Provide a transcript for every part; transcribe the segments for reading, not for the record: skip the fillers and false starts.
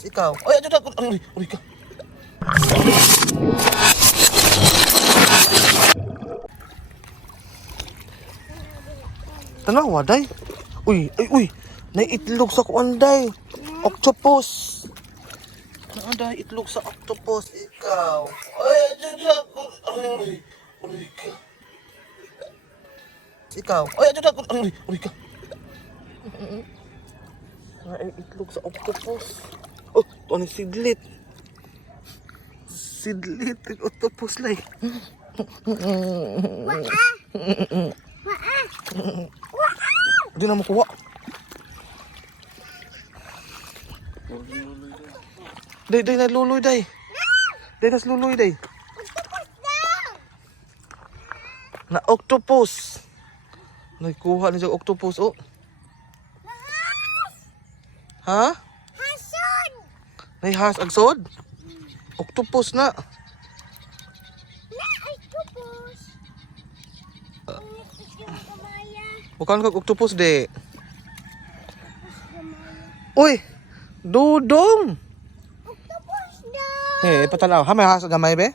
Ikaw. Ay, uri ka. Tanawa, day. Uy. Naiitlog sa kuan, day. Octopus. Day, itlog sa octopus. Ikaw. Ay, uri ka. Ikaw. Ay, uri ka. Naiitlog sa octopus. Oh, ito na sidlit. Sidlit, octopus lay. Hindi na makuha. Day, naluloy, day. Day, naluloy, day. Na octopus. Nakuha niya octopus, oh. Ha? Hasod! Nahihas agsod? Octopus na. Octopus! Gamaya. Bukan kag octopus, de. Uy! Dudong! Octopus na! Eh, patalaw. Ha, may has gamay, be?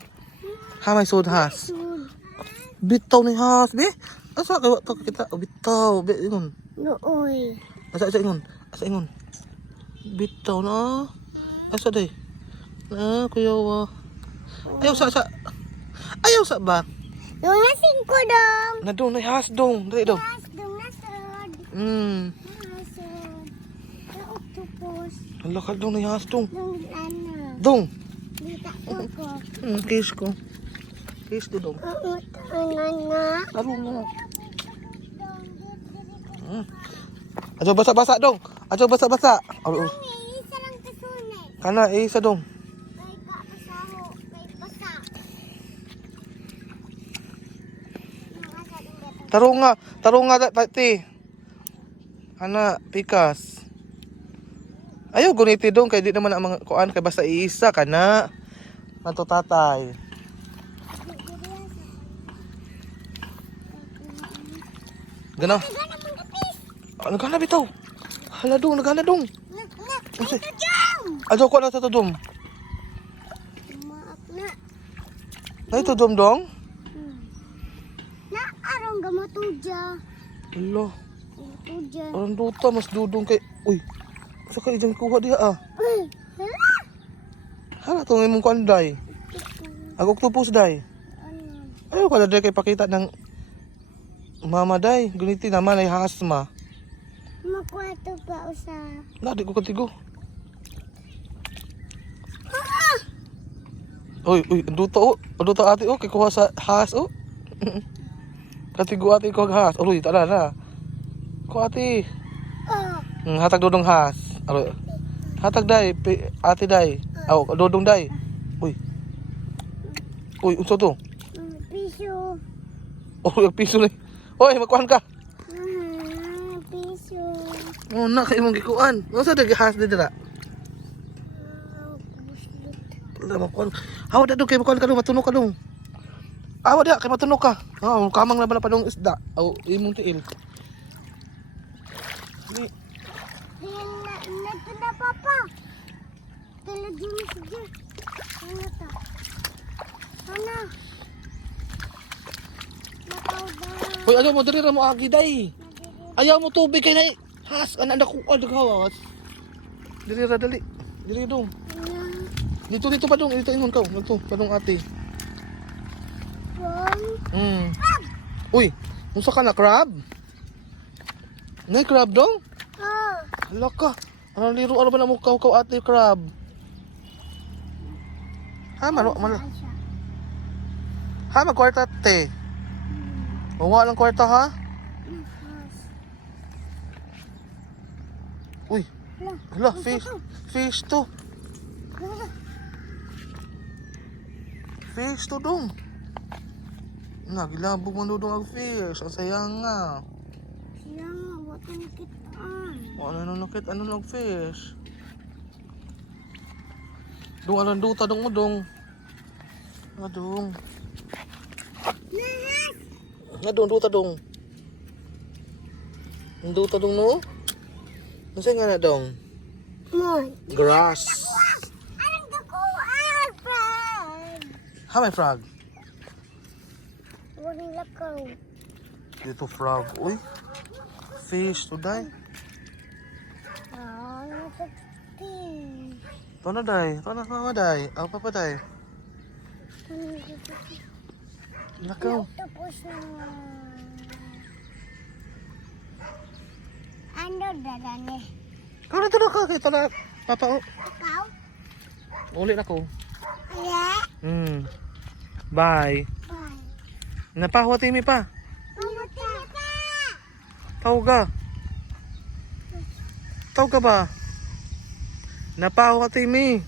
Ha, may sud has. Bitaw ni has, be? Asa kayo to kita? Bitaw, be, ingon. Nooy. Asa ingon. Bitaw na. Asa day? Kuya wa. Ayaw sa. Ayaw sa ba? Lunasin ko dong. Na dong, has dong. Dali dong. Hasdong nasod. Nasod. Na octopus. Hala ka dong, has dong. Dong ano. Dong. Dita ko. Kiss ko. Kiss ko dong. Na. Laro nga. Ajo basa-basa dong. Ajo basa-basa. Isa lang kasunay. Kana isa dong. Kay kapasaho. Kay basa. Tarunga pati. Ana pikas. Ayaw guniti dong kay di naman ang mga kuan kay basta iisa kana. Nato tatay. Gana. Ano kana bitaw? Hala dong, nagana dong. Ito jam! Ajo ko na sa tudom. Maak na. Ay tudom dong. Na arong gamatuja. Hala, Tuja. ang duta mas dudong kay. Uy. Sa kay dyan kuha diha ah. Uy, hala. Hala to imong kuan day. Ang octopus day. Ano? Ayaw ka na day kay pakita ng mama day. Guniti naman ay hasma. Makwato pa usa. Na, di ko katigo. Uy, ang duta oh. Ang duta ate oh. Kay kuha sa has oh. Katigo ate ko has. Uy, tala na. Kuha ate. Oh, Hatag dodong has. Aro. Hatag day. Ate day. Aw, dodong day. Uy. Uy, unsa to? piso. Oh, yung piso na. Uy, magkuhan ka. Piso. Oh, na kay mong gikuan. Unsa dag has dira? Wala makuan. Hawa da dong kay makuan ka dong, matunog ka dong. Awa da kay matunog ka. Oh, kamang na ba pa dong isda. Aw, imong tiil. Ni, Nato na papa. Talagyan mo si Jer. Ano to? Ano? Nakauda. hoy, ayaw mo diri ra mo agi day. Ayaw mo tubig kay nay. Has anak ko adagawas. Diri ra dali. Diri dong. Dito pa dong, dito ingon ka. Dito pa dong ate. Uy, unsa ka na crab? Nay crab dong? Oh. Hala ka. Ano liro ano ba na mo kaw ate crab? Ha man. Ha magkwarta te. Wala lang kwarta ha? Uy. Hala, fish to. Fish to dong. Nagilabog man dong ang fish. Ang sayang nga. Siya nga, wata nakitaan. Ano nakit, ano lang fish. Dong alang duta dong mo dong. Adong. Adong duta dong. Duta dong no? Nasa nga na dong? Mon. Grass. How my frog? Walang lakaw. Dito frog. Uy. Fish today. Ah, nasakti. Ito na day. Ito na day. Aw papa day. Lakaw. Tapos na. Ano dadane? Ikaw na tulog ka. Kita na. Papa oh. Ikaw? Uli na ko. Ala? Bye. Bye. Napahawa timi pa. Mamatay pa! Tawag ka. Tawag ka ba? Napahawa timi.